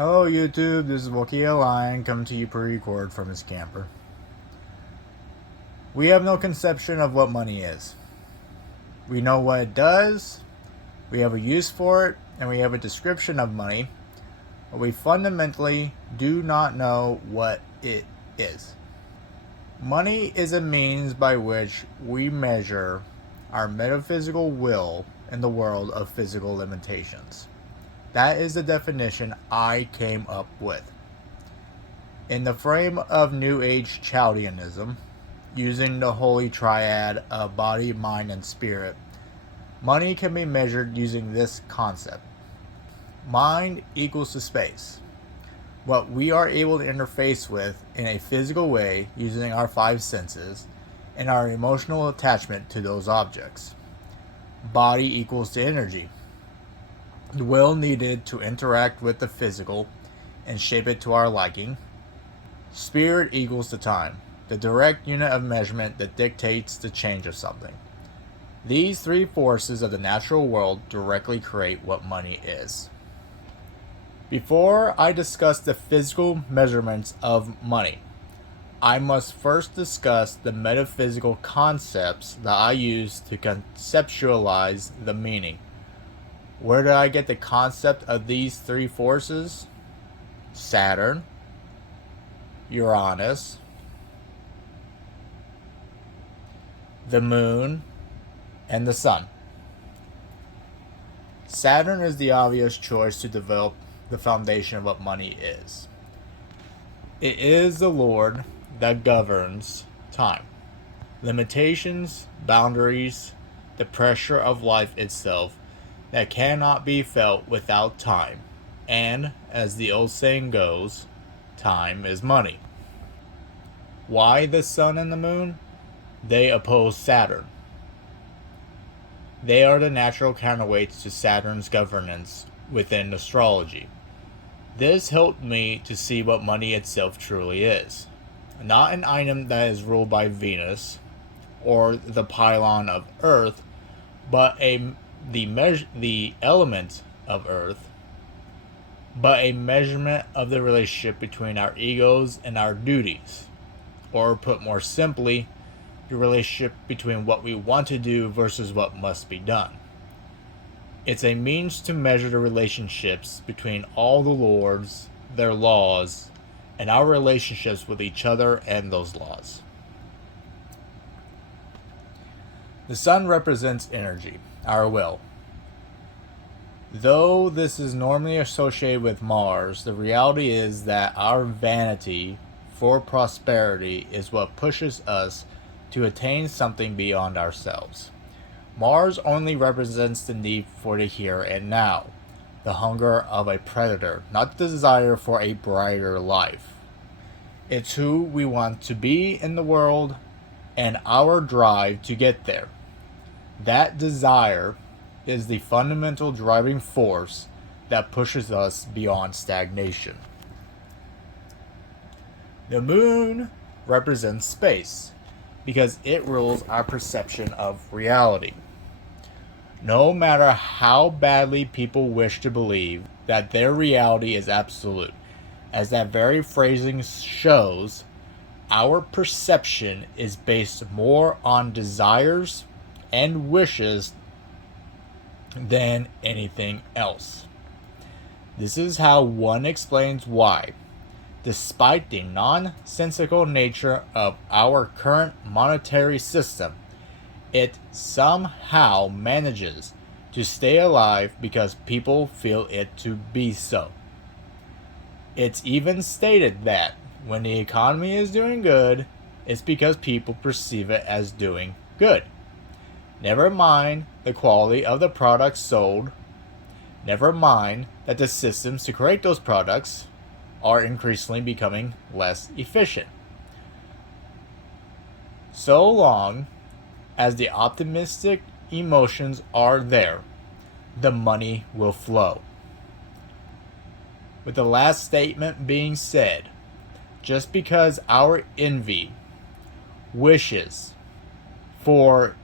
Hello YouTube, this is Wokia Lion coming to you pre-record from his camper. We have no conception of what money is. We know what it does, we have a use for it, and we have a description of money, but we fundamentally do not know what it is. Money is a means by which we measure our metaphysical will in the world of physical limitations. That is the definition I came up with. In the frame of New Age Chaldeanism, using the holy triad of body, mind, and spirit, money can be measured using this concept. Mind equals to space. What we are able to interface with in a physical way using our five senses and our emotional attachment to those objects. Body equals to energy. The will needed to interact with the physical and shape it to our liking. Spirit equals to time, the direct unit of measurement that dictates the change of something. These three forces of the natural world directly create what money is. Before I discuss the physical measurements of money, I must first discuss the metaphysical concepts that I use to conceptualize the meaning. Where did I get the concept of these three forces? Saturn, Uranus, the moon, and the sun. Saturn is the obvious choice to develop the foundation of what money is. It is the Lord that governs time. Limitations, boundaries, the pressure of life itself that cannot be felt without time. And, as the old saying goes, time is money. Why the sun and the moon? They oppose Saturn. They are the natural counterweights to Saturn's governance within astrology. This helped me to see what money itself truly is. Not an item that is ruled by Venus or the pylon of Earth, but the element of Earth, but a measurement of the relationship between our egos and our duties. Or put more simply, the relationship between what we want to do versus what must be done. It's a means to measure the relationships between all the lords, their laws, and our relationships with each other and those laws. The sun represents energy, our will. Though this is normally associated with Mars, the reality is that our vanity for prosperity is what pushes us to attain something beyond ourselves. Mars only represents the need for the here and now, the hunger of a predator, not the desire for a brighter life. It's who we want to be in the world and our drive to get there. That desire is the fundamental driving force that pushes us beyond stagnation. The moon represents space because it rules our perception of reality. No matter how badly people wish to believe that their reality is absolute, as that very phrasing shows, our perception is based more on desires and wishes than anything else. This is how one explains why, despite the nonsensical nature of our current monetary system, it somehow manages to stay alive because people feel it to be so. It's even stated that when the economy is doing good, it's because people perceive it as doing good. Never mind the quality of the products sold. Never mind that the systems to create those products are increasingly becoming less efficient. So long as the optimistic emotions are there, the money will flow. With the last statement being said, just because our envy wishes for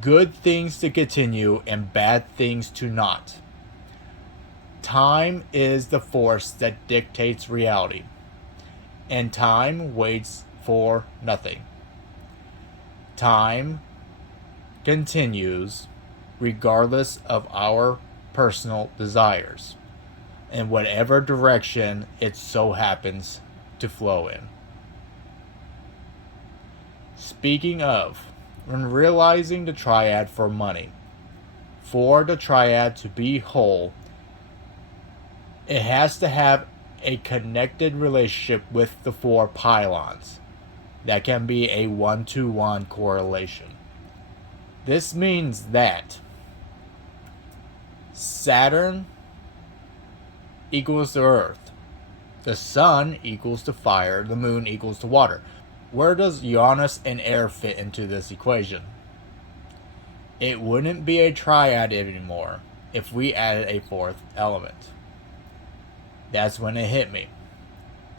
good things to continue and bad things to not, time is the force that dictates reality, and time waits for nothing. Time continues regardless of our personal desires, in whatever direction it so happens to flow in. Speaking of, when realizing the triad for money, for the triad to be whole, it has to have a connected relationship with the four pylons. That can be a 1-to-1 correlation. This means that Saturn equals the Earth, the Sun equals to fire, the Moon equals to water. Where does Uranus and air fit into this equation? It wouldn't be a triad anymore if we added a fourth element. That's when it hit me.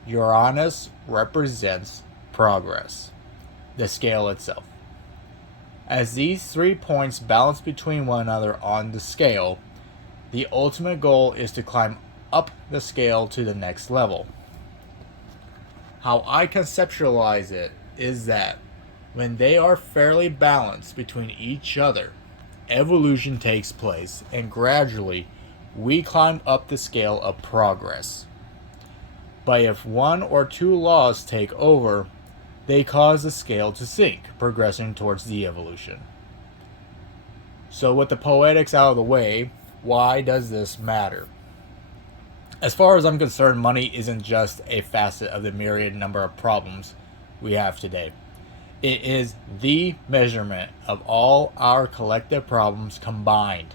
Uranus represents progress, the scale itself. As these 3 points balance between one another on the scale, the ultimate goal is to climb up the scale to the next level. How I conceptualize it is that when they are fairly balanced between each other, evolution takes place, and gradually we climb up the scale of progress. But if one or two laws take over, they cause the scale to sink, progressing towards de-evolution. So with the poetics out of the way, why does this matter? As far as I'm concerned, money isn't just a facet of the myriad number of problems we have today. It is the measurement of all our collective problems combined,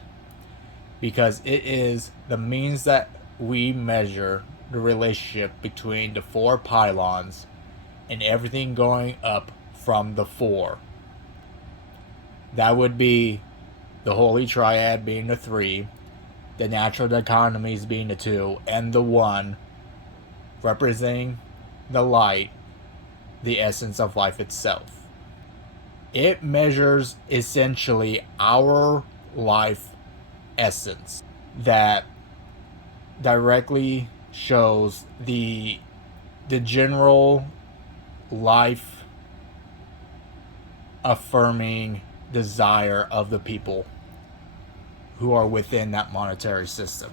because it is the means that we measure the relationship between the four pylons and everything going up from the four. That would be the holy triad being the 3, the natural dichotomies being the 2, and the 1 representing the light, the essence of life itself. It measures essentially our life essence that directly shows the general life affirming desire of the people who are within that monetary system.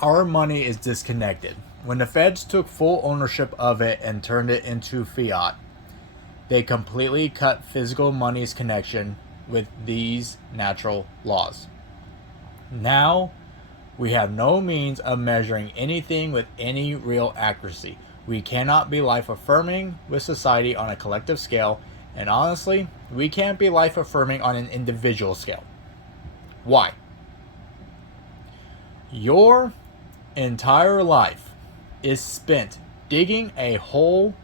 Our money is disconnected. When the feds took full ownership of it and turned it into fiat, they completely cut physical money's connection with these natural laws. Now, we have no means of measuring anything with any real accuracy. We cannot be life-affirming with society on a collective scale, and honestly, we can't be life-affirming on an individual scale. Why? Your entire life is spent digging a hole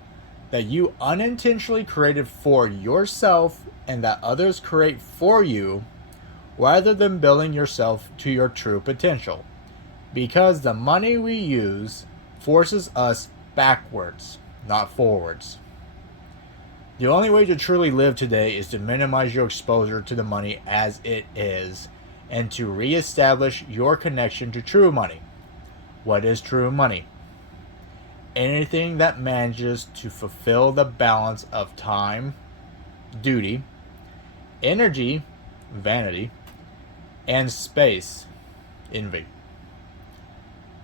that you unintentionally created for yourself and that others create for you, rather than building yourself to your true potential. Because the money we use forces us backwards, not forwards. The only way to truly live today is to minimize your exposure to the money as it is, and to reestablish your connection to true money. What is true money? Anything that manages to fulfill the balance of time, duty, energy, vanity, and space, envy.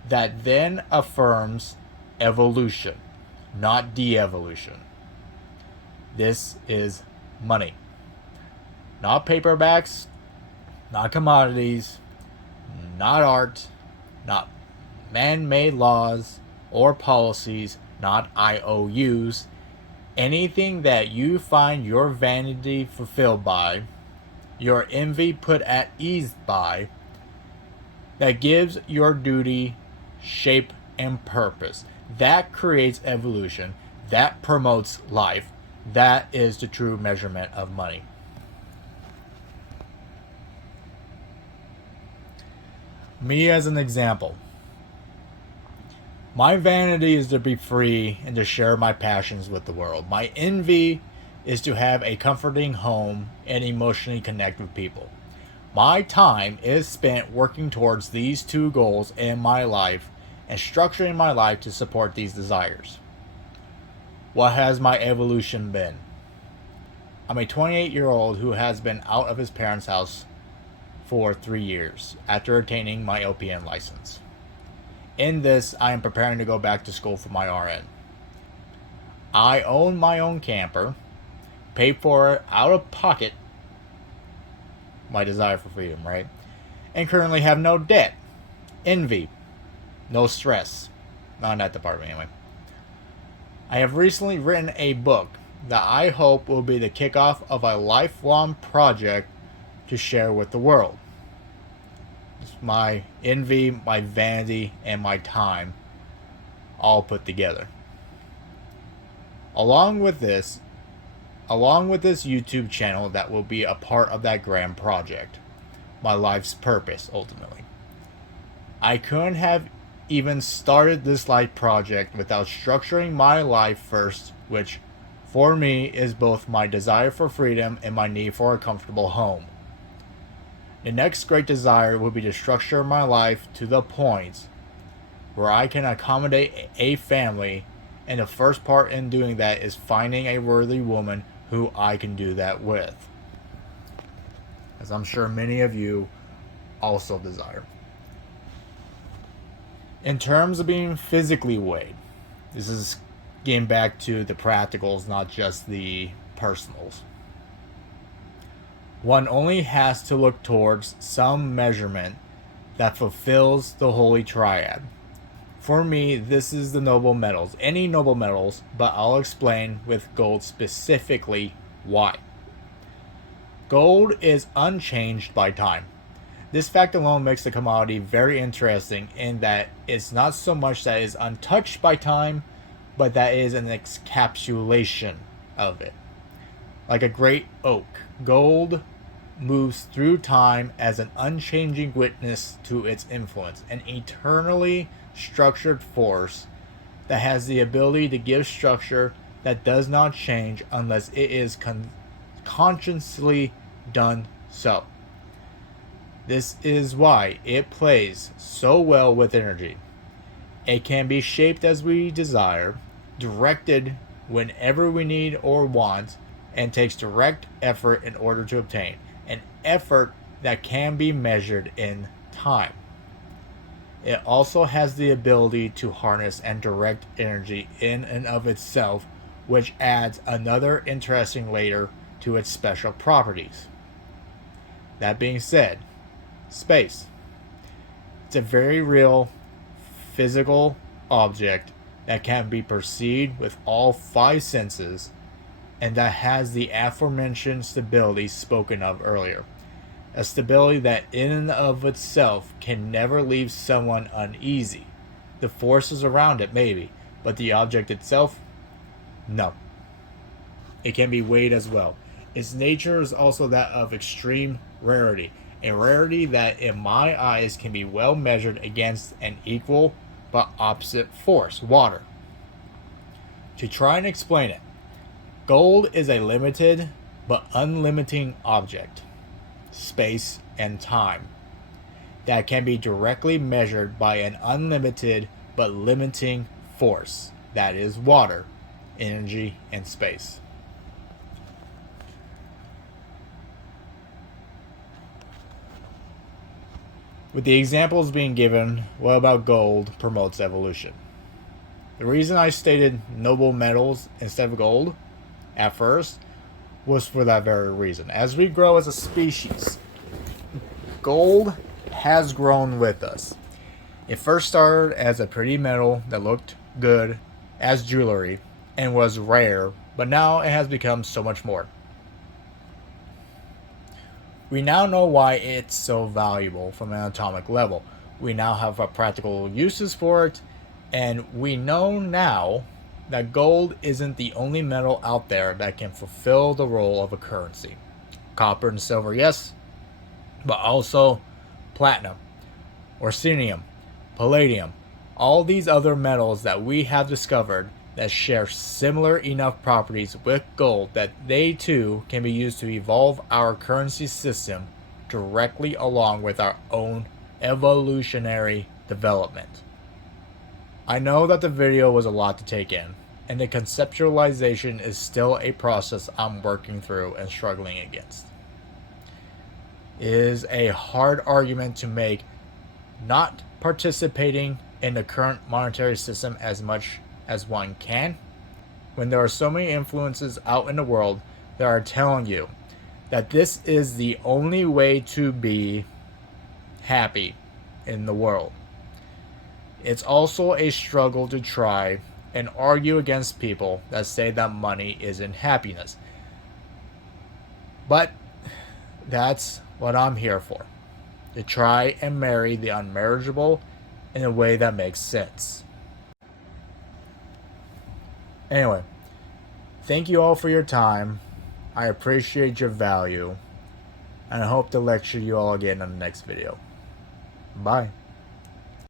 That then affirms evolution, not de-evolution. This is money. Not paperbacks, not commodities, not art, not man-made laws or policies, not IOUs. Anything that you find your vanity fulfilled by, your envy put at ease by, that gives your duty shape and purpose. That creates evolution. That promotes life. That is the true measurement of money. Me as an example. My vanity is to be free and to share my passions with the world. My envy is to have a comforting home and emotionally connect with people. My time is spent working towards these two goals in my life and structuring my life to support these desires. What has my evolution been? I'm a 28-year-old who has been out of his parents' house for 3 years after attaining my LPN license. In this, I am preparing to go back to school for my RN. I own my own camper, paid for it out of pocket, my desire for freedom, right? And currently have no debt, envy, no stress. Not in that department, anyway. I have recently written a book that I hope will be the kickoff of a lifelong project to share with the world. It's my envy, my vanity, and my time all put together. Along with this YouTube channel that will be a part of that grand project, my life's purpose ultimately. I couldn't have even started this life project without structuring my life first, which for me is both my desire for freedom and my need for a comfortable home. The next great desire will be to structure my life to the point where I can accommodate a family, and the first part in doing that is finding a worthy woman who I can do that with, as I'm sure many of you also desire. In terms of being physically weighed, this is getting back to the practicals, not just the personals. One only has to look towards some measurement that fulfills the holy triad. For me, this is the noble metals, any noble metals, but I'll explain with gold specifically why. Gold is unchanged by time. This fact alone makes the commodity very interesting in that it's not so much that it is untouched by time, but that is an encapsulation of it. Like a great oak, gold moves through time as an unchanging witness to its influence, an eternally structured force that has the ability to give structure that does not change unless it is consciously done so. This is why it plays so well with energy. It can be shaped as we desire, directed whenever we need or want, and takes direct effort in order to obtain, an effort that can be measured in time. It also has the ability to harness and direct energy in and of itself, which adds another interesting layer to its special properties. That being said, space. It's a very real physical object that can be perceived with all five senses and that has the aforementioned stability spoken of earlier. A stability that in and of itself can never leave someone uneasy. The forces around it maybe, but the object itself, no. It can be weighed as well. Its nature is also that of extreme rarity, a rarity that in my eyes can be well measured against an equal but opposite force, water. To try and explain it, gold is a limited but unlimiting object, space and time, that can be directly measured by an unlimited but limiting force, that is water, energy, and space. With the examples being given, what about gold promotes evolution? The reason I stated noble metals instead of gold at first was for that very reason. As we grow as a species, gold has grown with us. It first started as a pretty metal that looked good as jewelry and was rare, but now it has become so much more. We now know why it's so valuable from an atomic level. We now have practical uses for it, and we know now that gold isn't the only metal out there that can fulfill the role of a currency. Copper and silver, yes, but also platinum, orsinium, palladium, all these other metals that we have discovered that share similar enough properties with gold that they too can be used to evolve our currency system directly along with our own evolutionary development. I know that the video was a lot to take in, and the conceptualization is still a process I'm working through and struggling against. It is a hard argument to make not participating in the current monetary system as much as one can, when there are so many influences out in the world that are telling you that this is the only way to be happy in the world. It's also a struggle to try and argue against people that say that money isn't happiness. But that's what I'm here for. To try and marry the unmarriageable in a way that makes sense. Anyway, thank you all for your time. I appreciate your value. And I hope to lecture you all again in the next video. Bye.